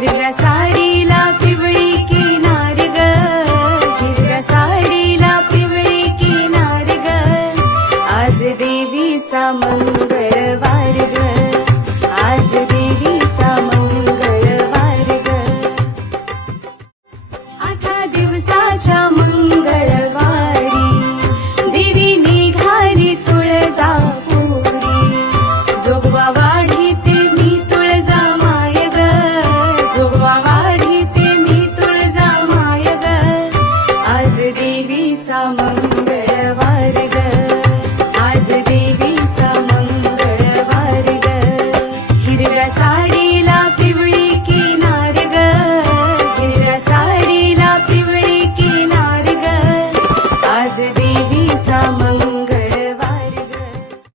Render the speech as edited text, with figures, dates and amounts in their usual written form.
हिरव्या साडीला पिवळी किनार ग, हिरव्या साडीला पिवळी किनार ग, आज देवीचा मंगळ